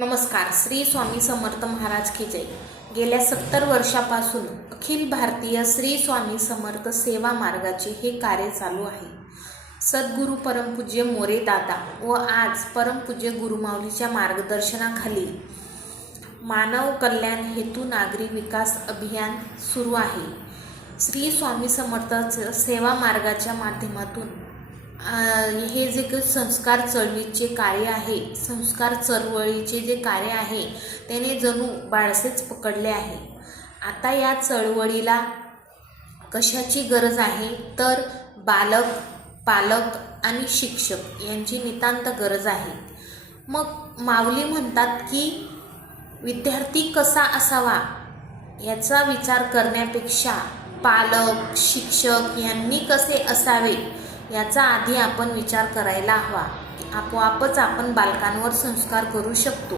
नमस्कार. श्री स्वामी समर्थ महाराज की जय. गेल्या 70 वर्षापासून अखिल भारतीय श्री स्वामी समर्थ सेवा मार्गाचे हे कार्य चालू आहे. सद्गुरू परमपूज्य मोरे दादा व आज परमपूज्य गुरुमाऊलीच्या मार्गदर्शनाखाली मानव कल्याण हेतू नागरी विकास अभियान सुरू आहे. श्री स्वामी समर्थ सेवा मार्गाच्या माध्यमातून हे जे काही संस्कार चळवळीचे कार्य आहे, संस्कार चळवळीचे जे कार्य आहे त्याने जणू बाळसेच पकडले आहे. आता या चळवळीला कशाची गरज आहे तर बालक, पालक आणि शिक्षक यांची नितांत गरज आहे. मग माऊली म्हणतात की विद्यार्थी कसा असावा याचा विचार करण्यापेक्षा पालक, शिक्षक यांनी कसे असावे याचा आधी आपण विचार करायला हवा. आपोआपच आपण बालकांवर संस्कार करू शकतो.